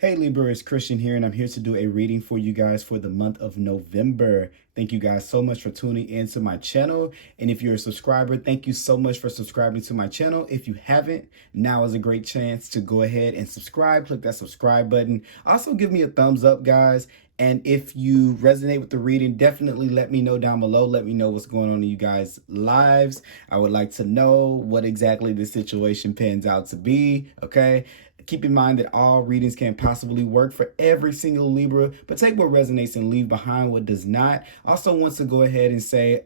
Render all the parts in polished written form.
Hey Libra, it's Christian here, and I'm here to do a reading for you guys for the month of November. Thank you guys so much for tuning into my channel. And if you're a subscriber, thank you so much for subscribing to my channel. If you haven't, now is a great chance to go ahead and subscribe. Click that subscribe button. Also, give me a thumbs up, guys. And if you resonate with the reading, definitely let me know down below. Let me know what's going on in you guys' lives. I would like to know what exactly the situation pans out to be, okay? Keep in mind that all readings can possibly work for every single Libra, but take what resonates and leave behind what does not. Also wants to go ahead and say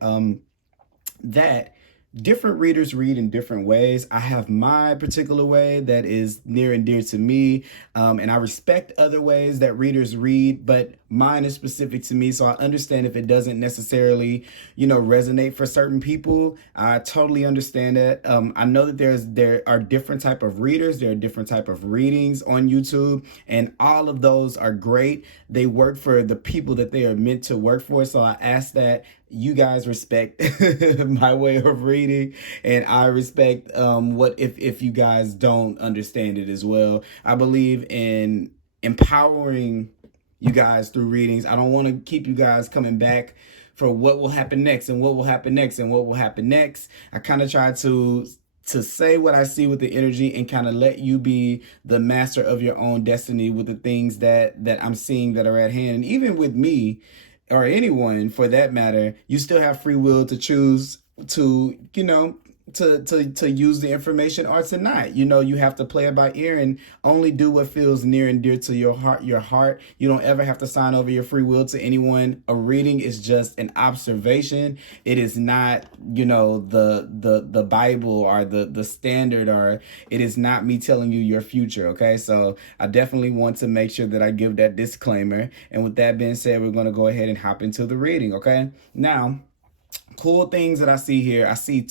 that different readers read in different ways. I have my particular way that is near and dear to me, and I respect other ways that readers read, but mine is specific to me, so I understand if it doesn't necessarily, resonate for certain people. I totally understand that. I know that there are different type of readers, there are different type of readings on YouTube, and all of those are great. They work for the people that they are meant to work for, so I ask that you guys respect my way of reading, and I respect what if you guys don't understand it as well. I believe in empowering you guys through readings. I don't want to keep you guys coming back for what will happen next and what will happen next and what will happen next. I kind of try to say what I see with the energy and kind of let you be the master of your own destiny with the things that I'm seeing that are at hand. And even with me, or anyone for that matter, you still have free will to choose to, to use the information or to not. You have to play it by ear and only do what feels near and dear to your heart. You don't ever have to sign over your free will to anyone. A reading is just an observation. It is not, the Bible or the standard, or it is not me telling you your future. Okay, so I definitely want to make sure that I give that disclaimer. And with that being said, we're going to go ahead and hop into the reading. Okay, now, cool things that I see here. I see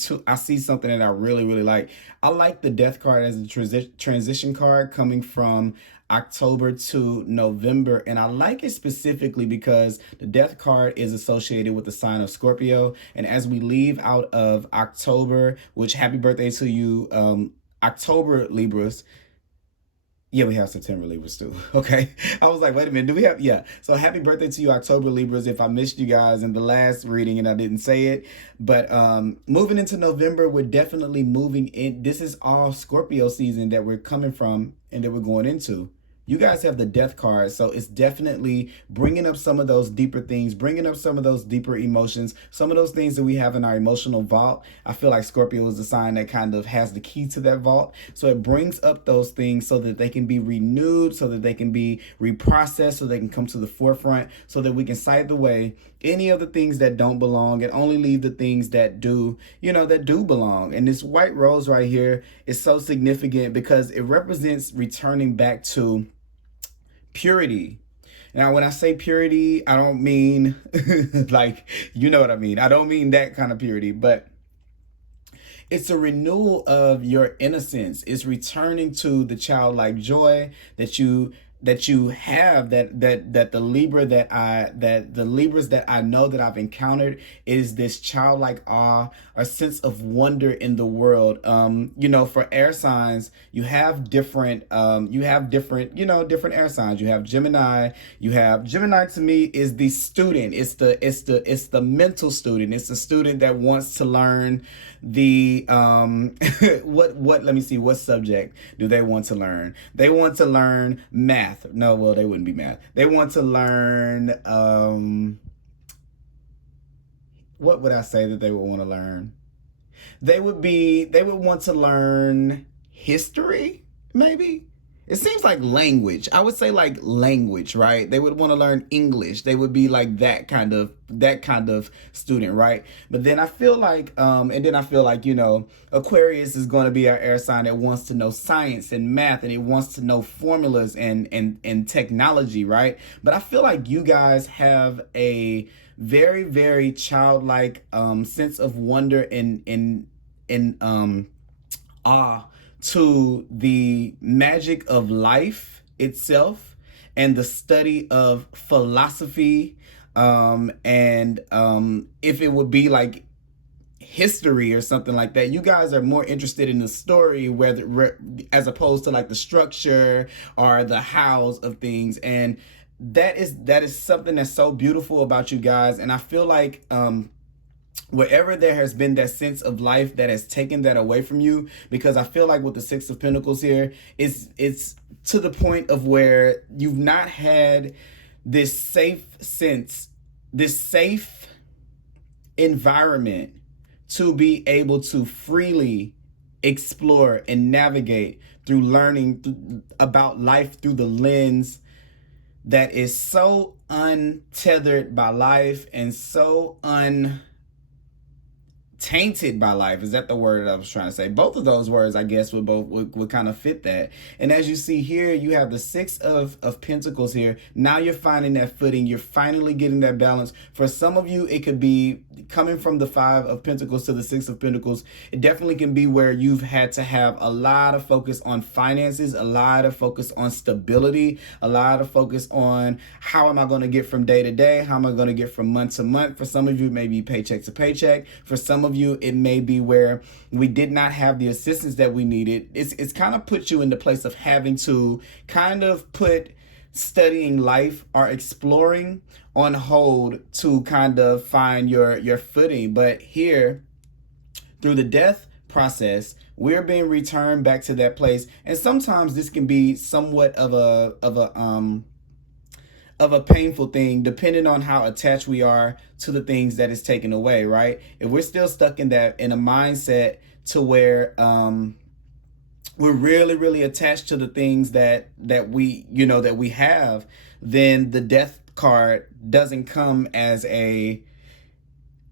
something that I really like. I like the death card as a transition card coming from October to November, and I like it specifically because the death card is associated with the sign of Scorpio. And as we leave out of October, which happy birthday to you, October Libras. Yeah, we have September Libras too. Okay. I was like, wait a minute, do we have? Yeah. So happy birthday to you, October Libras, if I missed you guys in the last reading and I didn't say it. But moving into November, we're definitely moving in. This is all Scorpio season that we're coming from and that we're going into. You guys have the death card, so it's definitely bringing up some of those deeper things, bringing up some of those deeper emotions, some of those things that we have in our emotional vault. I feel like Scorpio is the sign that kind of has the key to that vault. So it brings up those things so that they can be renewed, so that they can be reprocessed, so they can come to the forefront, so that we can sight the way any of the things that don't belong and only leave the things that do, that do belong. And this white rose right here is so significant because it represents returning back to purity. Now, when I say purity, I don't mean like, you know what I mean. I don't mean that kind of purity, but it's a renewal of your innocence. It's returning to the childlike joy that you have, that the Libra that the Libras that I know that I've encountered is this childlike awe, a sense of wonder in the world. For air signs, you have different different air signs. You have Gemini. Gemini to me is the student. It's the mental student. It's the student that wants to learn the let me see, what subject do they want to learn? They want to learn math. No, well, they wouldn't be math. They want to learn what would I say that they would want to learn? They would want to learn history, maybe. It seems like language. I would say like language, right? They would want to learn English. They would be like that kind of student, right? But then I feel like, Aquarius is going to be our air sign that wants to know science and math, and it wants to know formulas and technology, right? But I feel like you guys have a very, very childlike sense of wonder and awe to the magic of life itself and the study of philosophy, and if it would be like history or something like that. You guys are more interested in the story, whether as opposed to like the structure or the hows of things. And that is something that's so beautiful about you guys. And I feel like wherever there has been that sense of life that has taken that away from you, because I feel like with the Six of Pentacles here, it's to the point of where you've not had this safe sense, this safe environment to be able to freely explore and navigate through learning about life through the lens that is so untethered by life and so tainted by life. Is that the word I was trying to say? Both of those words, I guess, would kind of fit that. And as you see here, you have the Six of Pentacles here. Now you're finding that footing. You're finally getting that balance. For some of you, it could be coming from the Five of Pentacles to the Six of Pentacles. It definitely can be where you've had to have a lot of focus on finances, a lot of focus on stability, a lot of focus on how am I going to get from day to day? How am I going to get from month to month? For some of you, it may be paycheck to paycheck. For some of you, it may be where we did not have the assistance that we needed. It's kind of put you in the place of having to kind of put studying life or exploring on hold to kind of find your footing. But here, through the death process, we're being returned back to that place. And sometimes this can be somewhat of a painful thing, depending on how attached we are to the things that is taken away, right? If we're still stuck in a mindset to where we're really, really attached to the things that we have, then the death card doesn't come as a,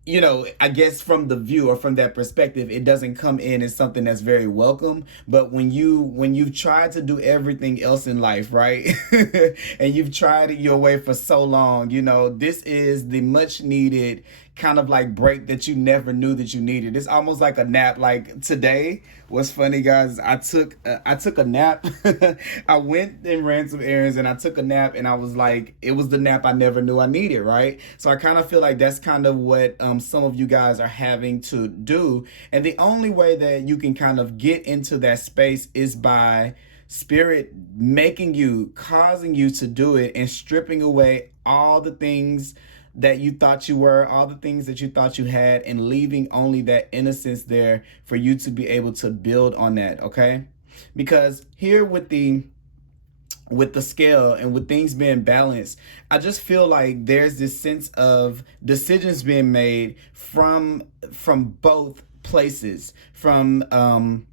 I guess from the view or from that perspective, it doesn't come in as something that's very welcome. But when you've tried to do everything else in life, right, and you've tried it your way for so long, this is the much needed kind of like break that you never knew that you needed. It's almost like a nap. Like today, what's funny, guys, I took a nap. I went and ran some errands and I took a nap, and I was like, it was the nap I never knew I needed, right? So I kind of feel like that's kind of what some of you guys are having to do. And the only way that you can kind of get into that space is by Spirit causing you to do it, and stripping away all the things that you thought you were, all the things that you thought you had, and leaving only that innocence there for you to be able to build on that, okay? Because here with the scale and with things being balanced, I just feel like there's this sense of decisions being made from both places. From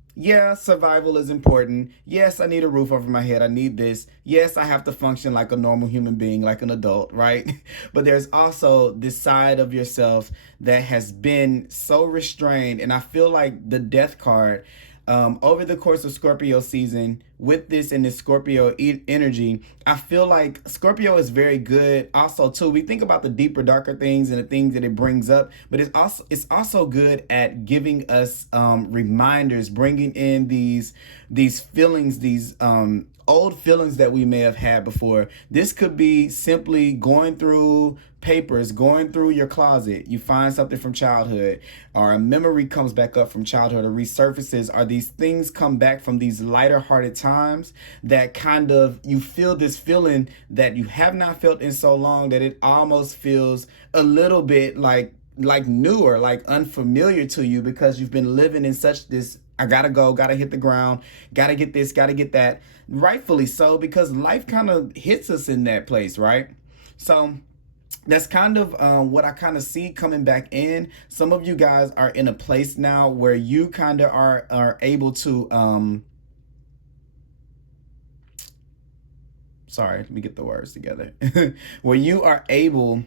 survival is important. Yes, I need a roof over my head. I need this. Yes, I have to function like a normal human being, like an adult, right? But there's also this side of yourself that has been so restrained. And I feel like the death card, over the course of Scorpio season, with this and this Scorpio energy, I feel like Scorpio is very good. Also, too, we think about the deeper, darker things and the things that it brings up, but it's also good at giving us reminders, bringing in these feelings, these old feelings that we may have had before. This could be simply going through papers, going through your closet. You find something from childhood, or a memory comes back up from childhood, or resurfaces, or these things come back from these lighter hearted times that kind of, you feel this feeling that you have not felt in so long that it almost feels a little bit like new or like unfamiliar to you, because you've been living in such this, I gotta go, gotta hit the ground, gotta get this, gotta get that. Rightfully so, because life kind of hits us in that place, right? So that's kind of what I kind of see coming back in. Some of you guys are in a place now where you kind of are able to, sorry, let me get the words together, where you are able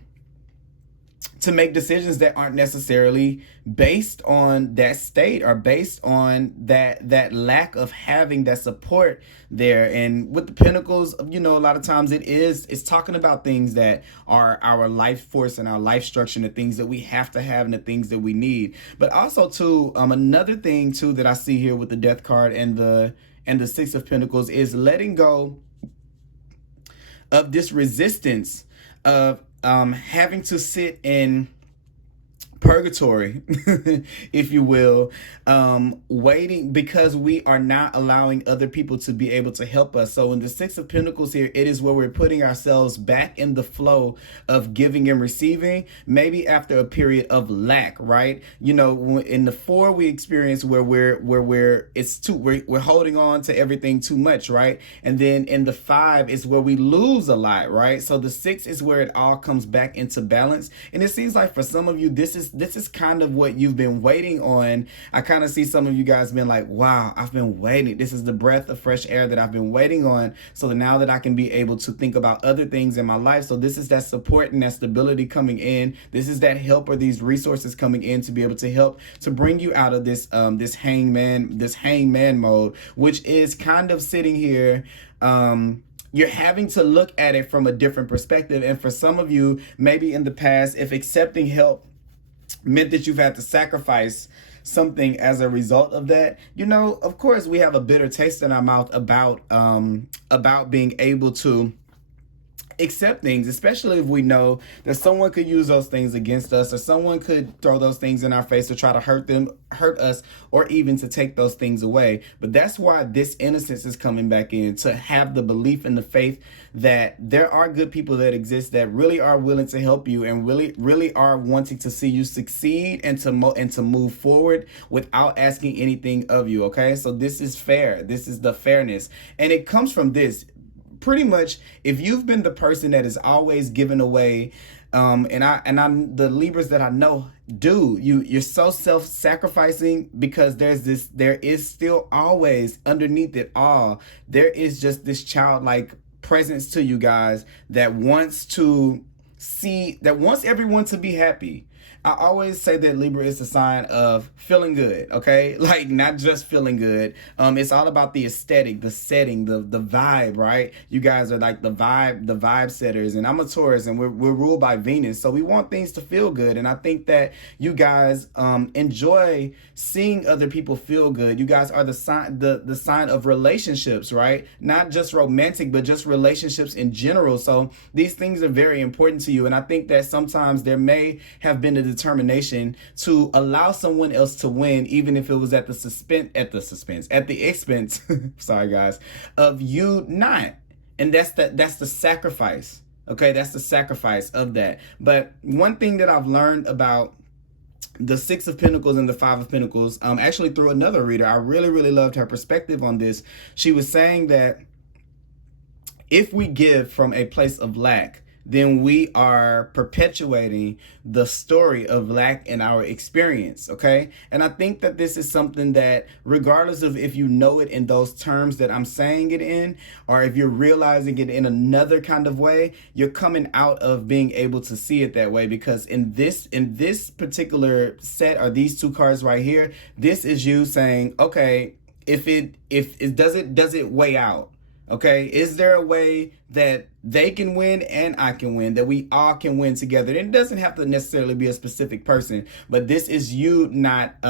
to make decisions that aren't necessarily based on that state, or based on that lack of having that support there. And with the Pentacles, a lot of times it's talking about things that are our life force and our life structure, and the things that we have to have and the things that we need. But also too, another thing too that I see here with the Death card and the Six of Pentacles is letting go of this resistance of having to sit and purgatory, if you will, waiting because we are not allowing other people to be able to help us. So in the Six of Pentacles here, it is where we're putting ourselves back in the flow of giving and receiving, maybe after a period of lack, right? You know, in the Four, we experience where we're holding on to everything too much, right? And then in the Five is where we lose a lot, right? So the Six is where it all comes back into balance. And it seems like for some of you, this is kind of what you've been waiting on. I kind of see some of you guys been like, wow, I've been waiting. This is the breath of fresh air that I've been waiting on. So that now that I can be able to think about other things in my life. So this is that support and that stability coming in. This is that help or these resources coming in to be able to help to bring you out of this this hangman mode, which is kind of sitting here. You're having to look at it from a different perspective. And for some of you, maybe in the past, if accepting help meant that you've had to sacrifice something as a result of that, you know, of course, we have a bitter taste in our mouth about being able to accept things, especially if we know that someone could use those things against us, or someone could throw those things in our face to try to hurt us, or even to take those things away. But that's why this innocence is coming back in, to have the belief and the faith that there are good people that exist that really are willing to help you and really are wanting to see you succeed and to move forward without asking anything of you. Okay, so this is fair. This is the fairness, and it comes from this. Pretty much, if you've been the person that is always giving away, and I'm the Libras that I know do, you're so self-sacrificing, because there is still always underneath it all, there is just this childlike presence to you guys that wants everyone to be happy. I always say that Libra is a sign of feeling good, okay? Like, not just feeling good. It's all about the aesthetic, the setting, the vibe, right? You guys are like the vibe setters, and I'm a Taurus, and we're ruled by Venus, so we want things to feel good. And I think that you guys enjoy seeing other people feel good. You guys are the sign of relationships, right? Not just romantic, but just relationships in general. So these things are very important to you, and I think that sometimes there may have been a determination to allow someone else to win, even if it was at the expense sorry guys, of you not. And that's the sacrifice. Okay, that's the sacrifice of that. But one thing that I've learned about the Six of Pentacles and the Five of Pentacles, actually through another reader, I really loved her perspective on this. She was saying that if we give from a place of lack, then we are perpetuating the story of lack in our experience, okay? And I think that this is something that, regardless of if you know it in those terms that I'm saying it in, or if you're realizing it in another kind of way, you're coming out of being able to see it that way. Because in this particular set, or these two cards right here, this is you saying, okay, if it does it weigh out? Okay, is there a way that they can win and I can win, that we all can win together? It doesn't have to necessarily be a specific person, but this is you not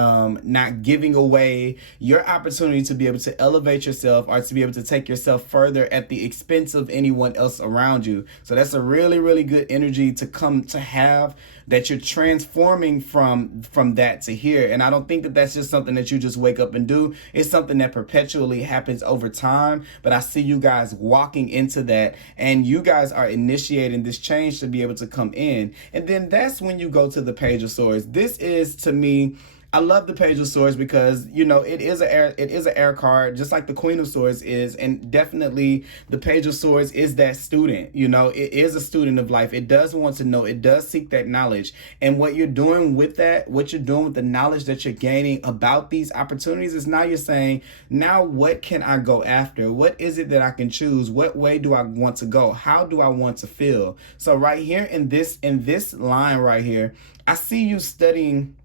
giving away your opportunity to be able to elevate yourself, or to be able to take yourself further at the expense of anyone else around you. So that's a really good energy to come to have, that you're transforming from that to here. And I don't think that that's just something that you just wake up and do. It's something that perpetually happens over time. But I see you guys walking into that, and you guys are initiating this change to be able to come in. And then that's when you go to the Page of Swords. This is, to me, I love the Page of Swords because, you know, it is an air card, just like the Queen of Swords is. And definitely the Page of Swords is that student. You know, it is a student of life. It does want to know. It does seek that knowledge. And what you're doing with that, what you're doing with the knowledge that you're gaining about these opportunities, is now you're saying, now what can I go after? What is it that I can choose? What way do I want to go? How do I want to feel? So right here in this line right here, I see you studying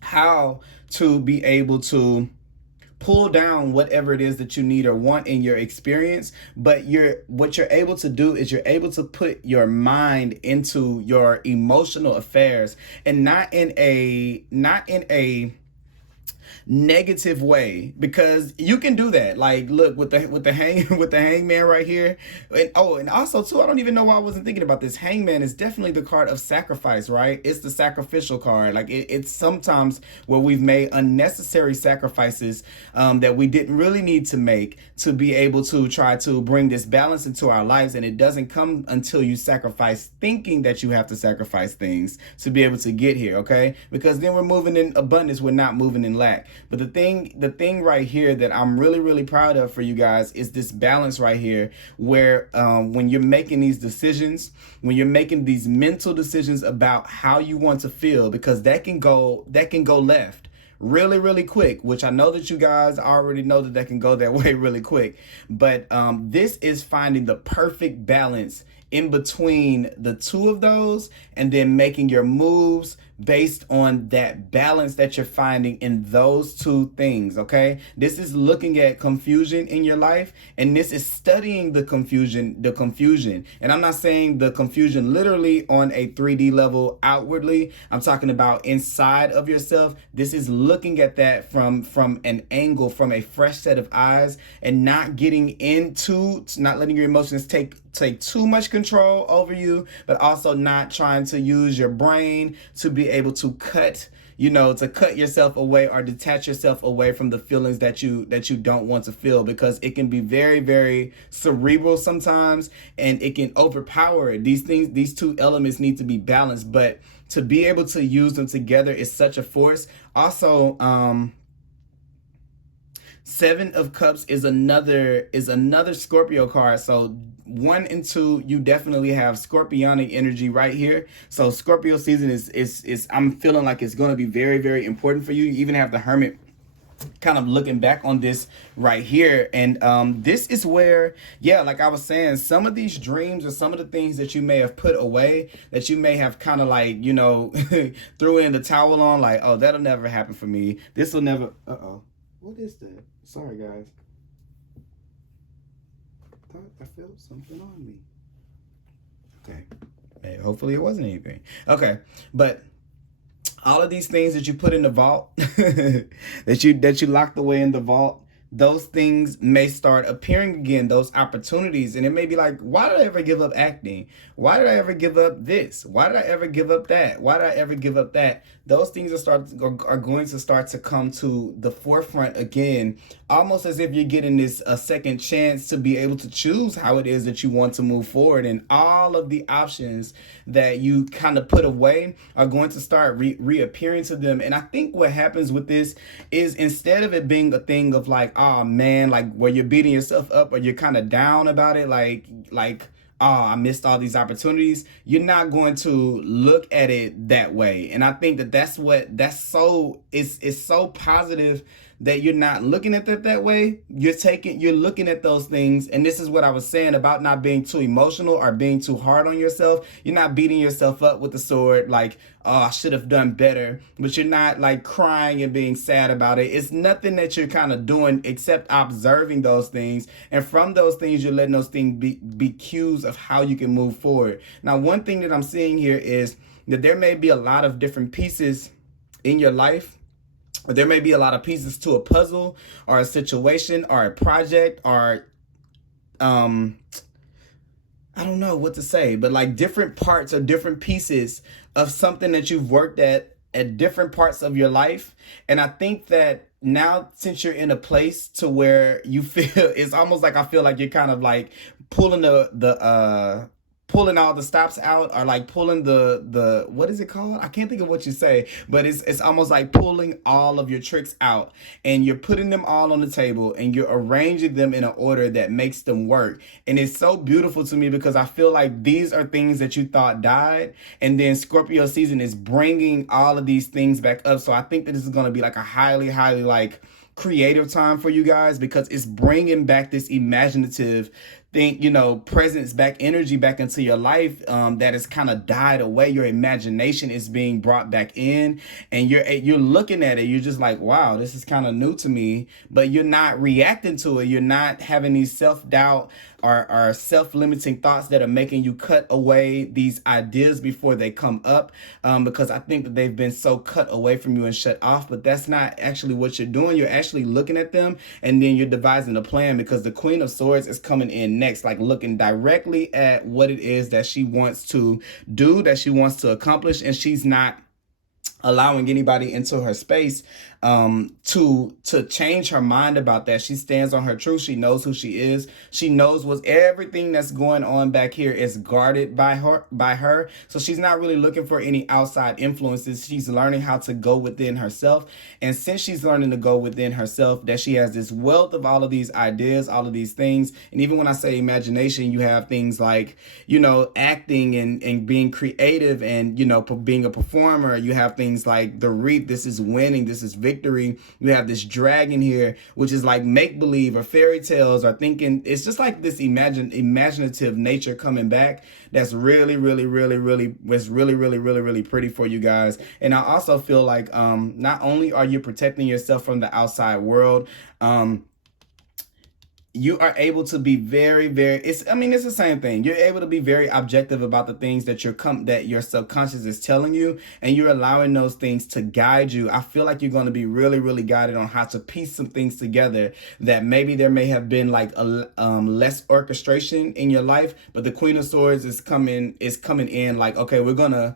how to be able to pull down whatever it is that you need or want in your experience. But what you're able to do is you're able to put your mind into your emotional affairs, and not in a negative way, because you can do that. Like, look, with the hangman right here. And and also too, I don't even know why I wasn't thinking about this. Hangman is definitely the card of sacrifice, right? It's the sacrificial card. Like, it's sometimes where we've made unnecessary sacrifices that we didn't really need to make to be able to try to bring this balance into our lives. And it doesn't come until you sacrifice thinking that you have to sacrifice things to be able to get here, okay? Because then we're moving in abundance, we're not moving in lack. But the thing right here that I'm really, really proud of for you guys is this balance right here, where when you're making these decisions, when you're making these mental decisions about how you want to feel, because that can go left really, really quick, which I know that you guys already know that can go that way really quick. But this is finding the perfect balance in between the two of those, and then making your moves based on that balance that you're finding in those two things, okay? This is looking at confusion in your life, and this is studying the confusion. And I'm not saying the confusion literally on a 3D level outwardly. I'm talking about inside of yourself. This is looking at that from an angle, from a fresh set of eyes, and not getting into, not letting your emotions take too much control over you, but also not trying to use your brain to be able to cut yourself away or detach yourself away from the feelings that you don't want to feel, because it can be very, very cerebral sometimes, and it can overpower these things. These two elements need to be balanced, but to be able to use them together is such a force. Also, Seven of Cups is another Scorpio card. So 1 and 2, you definitely have Scorpionic energy right here. So Scorpio season is I'm feeling like it's going to be very, very important for you. You even have the Hermit kind of looking back on this right here. And this is where, yeah, like I was saying, some of these dreams or some of the things that you may have put away, that you may have kind of like, threw in the towel on, like, oh, that'll never happen for me. This will never, what is that? Sorry, guys. Thought I felt something on me. Okay. Hey, hopefully it wasn't anything. Okay. But all of these things that you put in the vault, that you locked away in the vault, those things may start appearing again, those opportunities. And it may be like, why did I ever give up acting? Why did I ever give up this? Why did I ever give up that? Why did I ever give up that? Those things are going to start to come to the forefront again, almost as if you're getting a second chance to be able to choose how it is that you want to move forward. And all of the options that you kind of put away are going to start reappearing to them. And I think what happens with this is, instead of it being a thing of like, oh man, like where you're beating yourself up or you're kind of down about it, like, oh, I missed all these opportunities, you're not going to look at it that way. And I think it's so positive that you're not looking at it that way. You're looking at those things. And this is what I was saying about not being too emotional or being too hard on yourself. You're not beating yourself up with the sword like, oh, I should have done better. But you're not like crying and being sad about it. It's nothing that you're kind of doing except observing those things. And from those things, you're letting those things be cues of how you can move forward. Now, one thing that I'm seeing here is that there may be a lot of different pieces in your life. Or there may be a lot of pieces to a puzzle or a situation or a project or, I don't know what to say, but like different parts or different pieces of something that you've worked at different parts of your life. And I think that now, since you're in a place to where you feel, it's almost like I feel like you're kind of like pulling pulling all the stops out, or like pulling the what is it called? I can't think of what you say, but it's almost like pulling all of your tricks out, and you're putting them all on the table, and you're arranging them in an order that makes them work. And it's so beautiful to me, because I feel like these are things that you thought died, and then Scorpio season is bringing all of these things back up. So I think that this is going to be like a highly, highly like creative time for you guys, because it's bringing back this imaginative think, you know, presence back, energy back into your life that has kind of died away. Your imagination is being brought back in, and you're looking at it. You're just like, wow, this is kind of new to me, but you're not reacting to it. You're not having these self-doubt or self-limiting thoughts that are making you cut away these ideas before they come up, because I think that they've been so cut away from you and shut off. But that's not actually what you're doing. You're actually looking at them, and then you're devising a plan, because the Queen of Swords is coming in next, like looking directly at what it is that she wants to do, that she wants to accomplish, and she's not allowing anybody into her space to change her mind about that. She stands on her truth. She knows who she is. She knows what everything that's going on back here is guarded by her. So she's not really looking for any outside influences. She's learning how to go within herself. And since she's learning to go within herself, that she has this wealth of all of these ideas, all of these things. And even when I say imagination, you have things like, you know, acting and being creative and, you know, being a performer. You have things like the wreath. This is winning. This is victory. You have this dragon here, which is like make-believe or fairy tales or thinking. It's just like this imaginative nature coming back. That's really pretty for you guys. And I also feel like not only are you protecting yourself from the outside world, you are able to be very, it's the same thing. You're able to be very objective about the things that that your subconscious is telling you, and you're allowing those things to guide you. I feel like you're going to be really guided on how to piece some things together that maybe there may have been like a less orchestration in your life, but the Queen of Swords is coming in like, okay, we're gonna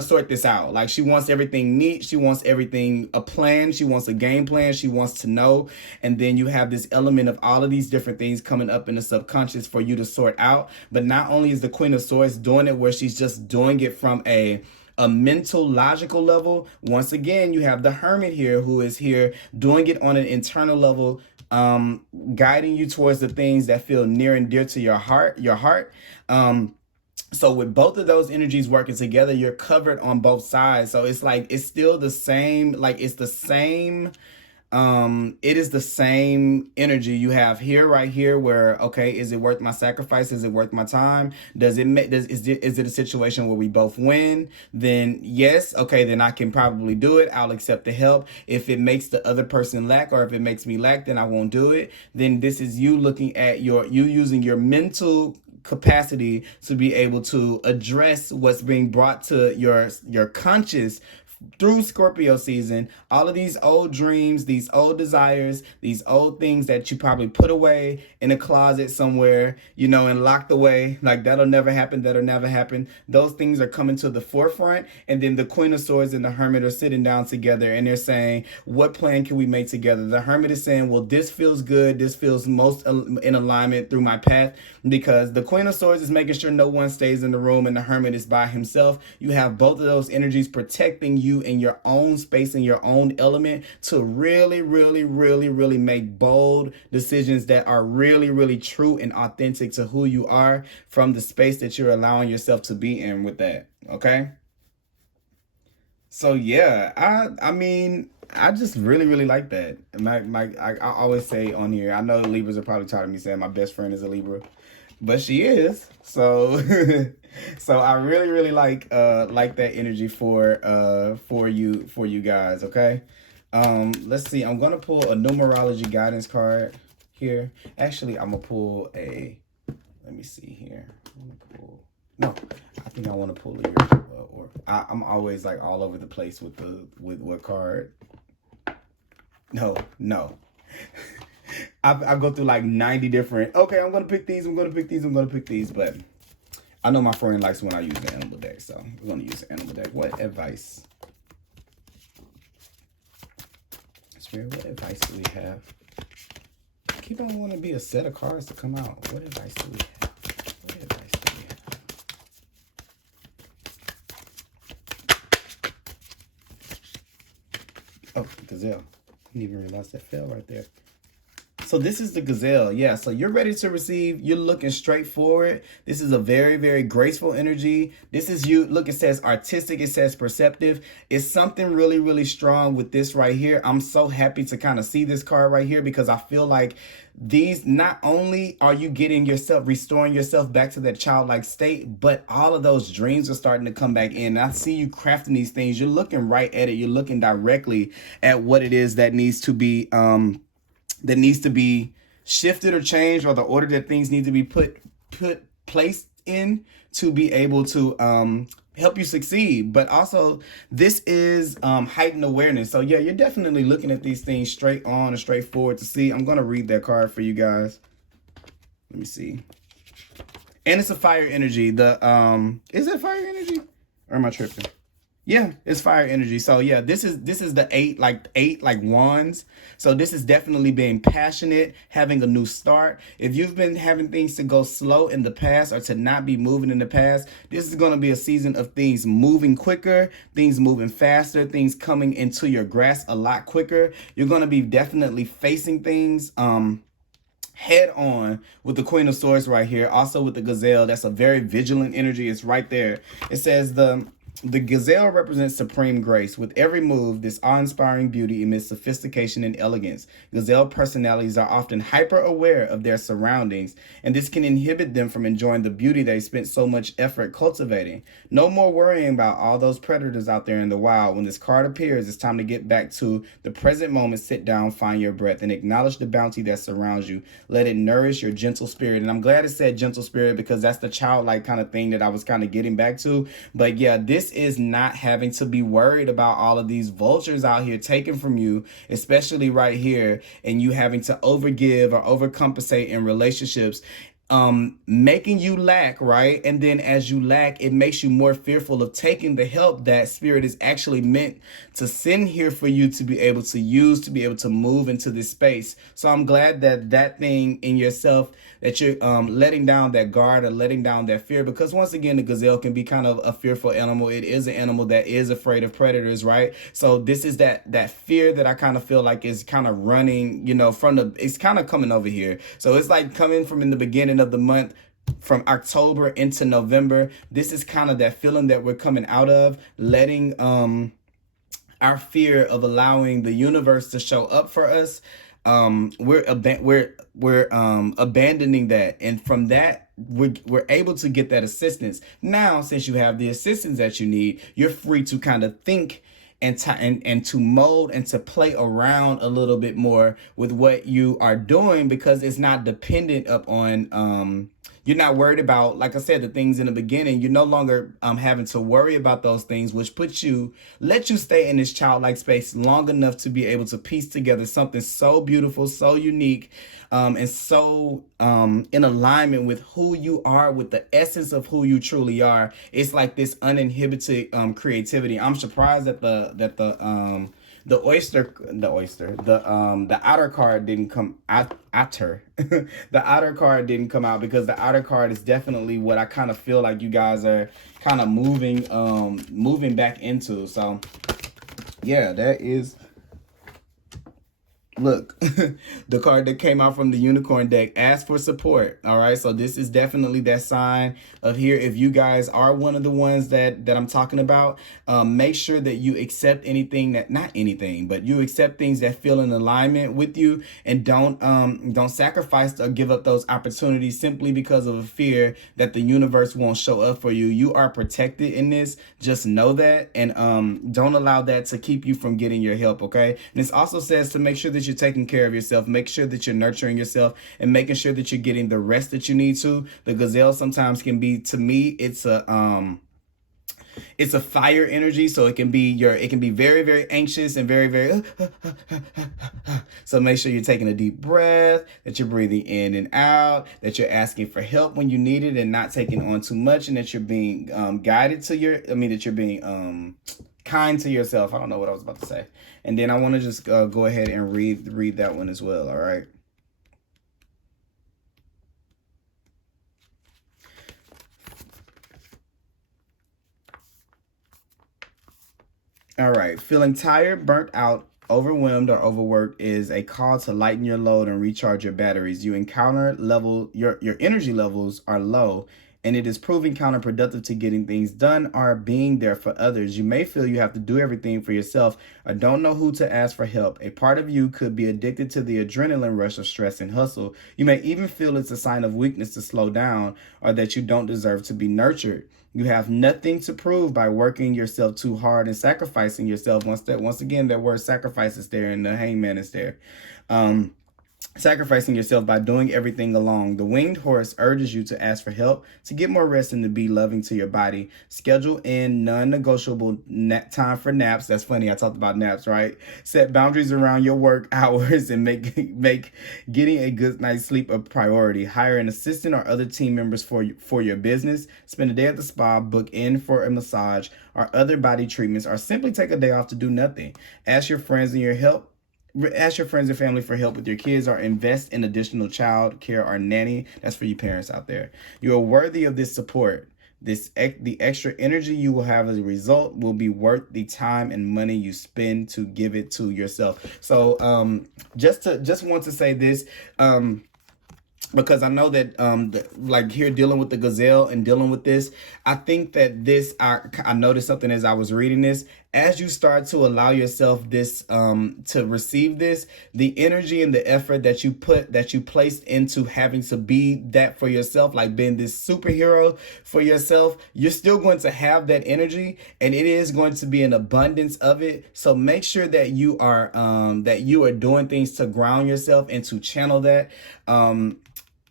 sort this out. Like, she wants everything neat. She wants everything a plan. She wants a game plan. She wants to know. And then you have this element of all of these different things coming up in the subconscious for you to sort out. But not only is the Queen of Swords doing it where she's just doing it from a mental, logical level. Once again, you have the Hermit here, who is here doing it on an internal level, guiding you towards the things that feel near and dear to your heart. So with both of those energies working together, you're covered on both sides. So it's like, it's still the same, like it's the same, it is the same energy you have here, right here, where, okay, is it worth my sacrifice? Is it worth my time? Is it a situation where we both win? Then yes, okay, then I can probably do it. I'll accept the help. If it makes the other person lack, or if it makes me lack, then I won't do it. Then this is you looking at you using your mental capacity to be able to address what's being brought to your conscious through Scorpio season. All of these old dreams, these old desires, these old things that you probably put away in a closet somewhere, you know, and locked away, like that'll never happen, those things are coming to the forefront. And then the Queen of Swords and the Hermit are sitting down together, and they're saying, what plan can we make together? The Hermit is saying, well, this feels good, this feels most in alignment through my path, because the Queen of Swords is making sure no one stays in the room and the Hermit is by himself. You have both of those energies protecting you in your own space, in your own element, to really make bold decisions that are really true and authentic to who you are, from the space that you're allowing yourself to be in with that. Okay. So yeah, I just really like that. I always say on here, I know the Libras are probably tired of me saying my best friend is a Libra, but she is. So so I really like that energy for you guys. Okay. Let's see. I'm gonna pull a numerology guidance card here. Actually, I'm gonna pull a. Let me see here. No, I think I want to pull a. I'm always like all over the place with what card. No. I go through like 90 different. Okay, I'm gonna pick these. But I know my friend likes when I use the animal deck, so we're gonna use the animal deck. What advice? Spirit, what advice do we have? I keep on wanting to be a set of cards to come out. What advice do we have? Oh, Gazelle. I didn't even realize that fell right there. So this is the gazelle. Yeah, so you're ready to receive. You're looking straight forward. This is a very, very graceful energy. This is you. Look, it says artistic. It says perceptive. It's something really, really strong with this right here. I'm so happy to kind of see this card right here because I feel like these, not only are you getting yourself, restoring yourself back to that childlike state, but all of those dreams are starting to come back in. And I see you crafting these things. You're looking right at it. You're looking directly at what it is that needs to be, shifted or changed, or the order that things need to be placed in to be able to help you succeed. But also this is heightened awareness. So yeah, you're definitely looking at these things straight on and straightforward to see. I'm gonna read that card for you guys. Let me see. And it's a fire energy. The is it fire energy, or am I tripping? Yeah, it's fire energy. So yeah, this is the eight like wands. So this is definitely being passionate, having a new start. If you've been having things to go slow in the past or to not be moving in the past, this is going to be a season of things moving quicker, things moving faster, things coming into your grasp a lot quicker. You're going to be definitely facing things head on with the Queen of Swords right here. Also with the gazelle, that's a very vigilant energy. It's right there. It says the gazelle represents supreme grace. With every move, this awe-inspiring beauty emits sophistication and elegance. Gazelle personalities are often hyper-aware of their surroundings, and this can inhibit them from enjoying the beauty they spent so much effort cultivating. No more worrying about all those predators out there in the wild. When this card appears, it's time to get back to the present moment. Sit down, find your breath, and acknowledge the bounty that surrounds you. Let it nourish your gentle spirit. And I'm glad it said gentle spirit because that's the childlike kind of thing that I was kind of getting back to. But yeah, this is not having to be worried about all of these vultures out here taken from you, especially right here, and you having to overgive or overcompensate in relationships, making you lack, right? And then as you lack, it makes you more fearful of taking the help that spirit is actually meant to send here for you to be able to use, to be able to move into this space. So I'm glad that that thing in yourself, that you're letting down that guard or letting down that fear, because once again, the gazelle can be kind of a fearful animal. It is an animal that is afraid of predators, right? So this is that fear that I kind of feel like is kind of running, you know, it's kind of coming over here. So it's like coming from in the beginning of the month, from October into November. This is kind of that feeling that we're coming out of, letting our fear of allowing the universe to show up for us. We're abandoning that, and from that we're able to get that assistance. Now, since you have the assistance that you need, you're free to kind of think and to mold and to play around a little bit more with what you are doing, because it's not dependent upon you're not worried about, like I said, the things in the beginning. You're no longer having to worry about those things, which let you stay in this childlike space long enough to be able to piece together something so beautiful, so unique, and so in alignment with who you are, with the essence of who you truly are. It's like this uninhibited creativity. I'm surprised that the outer card didn't come out. The outer card didn't come out, because the outer card is definitely what I kind of feel like you guys are kind of moving back into. So yeah, that is, look, the card that came out from the unicorn deck. Ask for support. All right, so this is definitely that sign of here. If you guys are one of the ones that I'm talking about, make sure that you accept anything that, not anything, but you accept things that feel in alignment with you, and don't sacrifice or give up those opportunities simply because of a fear that the universe won't show up for you. You are protected in this. Just know that, and don't allow that to keep you from getting your help. Okay, and this also says to make sure that you're taking care of yourself, make sure that you're nurturing yourself, and making sure that you're getting the rest that you need to. The gazelle sometimes can be, to me, it's a fire energy, so it can be very, very anxious and very, very so make sure you're taking a deep breath, that you're breathing in and out, that you're asking for help when you need it and not taking on too much, and that you're being guided to that you're being kind to yourself. I don't know what I was about to say. And then I want to just go ahead and read that one as well. All right. All right. Feeling tired, burnt out, overwhelmed or overworked is a call to lighten your load and recharge your batteries. You encounter your energy levels are low, and it is proving counterproductive to getting things done or being there for others. You may feel you have to do everything for yourself or don't know who to ask for help. A part of you could be addicted to the adrenaline rush of stress and hustle. You may even feel it's a sign of weakness to slow down or that you don't deserve to be nurtured. You have nothing to prove by working yourself too hard and sacrificing yourself. Once again, that word sacrifice is there and the hangman is there. Sacrificing yourself by doing everything alone. The winged horse urges you to ask for help, to get more rest, and to be loving to your body. Schedule in non-negotiable time for naps. That's funny, I talked about naps, right? Set boundaries around your work hours and make getting a good night's sleep a priority. Hire an assistant or other team members for your business. Spend a day at the spa, book in for a massage or other body treatments, or simply take a day off to do nothing. Ask your friends and family for help with your kids, or invest in additional child care or nanny. That's for you parents out there. You are worthy of this support. The extra energy you will have as a result will be worth the time and money you spend to give it to yourself. So just want to say this, because I know that like here dealing with the gazelle and dealing with this, I think that this, I noticed something as I was reading this. As you start to allow yourself this to receive this, the energy and the effort that you placed into having to be that for yourself, like being this superhero for yourself, you're still going to have that energy, and it is going to be an abundance of it. So make sure that you are doing things to ground yourself and to channel that.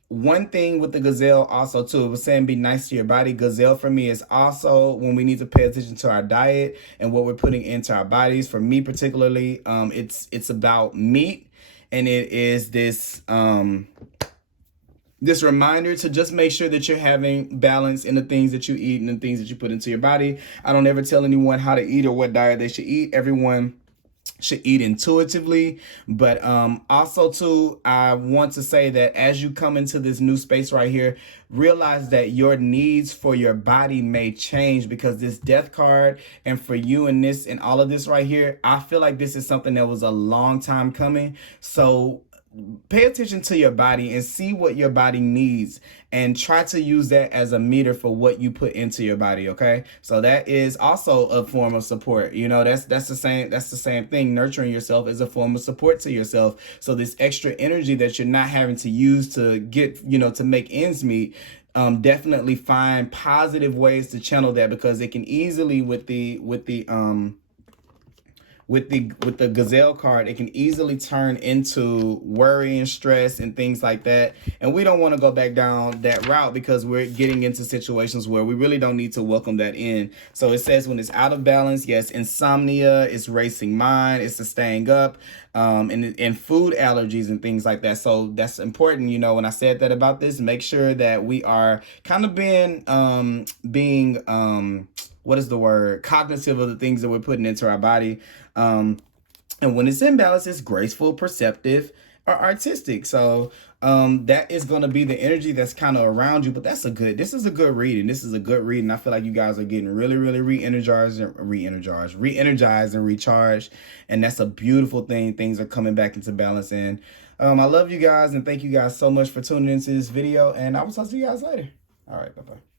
One thing with the gazelle also too, it was saying be nice to your body. Gazelle for me is also when we need to pay attention to our diet and what we're putting into our bodies. For me particularly, it's about meat, and it is this this reminder to just make sure that you're having balance in the things that you eat and the things that you put into your body. I don't ever tell anyone how to eat or what diet they should eat. Everyone should eat intuitively. But also too, I want to say that as you come into this new space right here, realize that your needs for your body may change, because this death card, and for you and this and all of this right here, I feel like this is something that was a long time coming. So pay attention to your body and see what your body needs, and try to use that as a meter for what you put into your body. Okay, so that is also a form of support. You know, that's the same thing. Nurturing yourself is a form of support to yourself. So this extra energy that you're not having to use to get, to make ends meet, definitely find positive ways to channel that, because it can easily with the gazelle card, it can easily turn into worry and stress and things like that. And we don't want to go back down that route, because we're getting into situations where we really don't need to welcome that in. So it says when it's out of balance, yes, insomnia, it's racing mind, it's the staying up, and food allergies and things like that. So that's important. When I said that about this, make sure that we are kind of being what is the word? Cognitive of the things that we're putting into our body. And when it's in balance, it's graceful, perceptive, or artistic. So that is going to be the energy that's kind of around you. But this is a good reading. This is a good reading. I feel like you guys are getting really, really re-energized and recharged. And that's a beautiful thing. Things are coming back into balance. And I love you guys, and thank you guys so much for tuning into this video. And I will talk to you guys later. All right, bye-bye.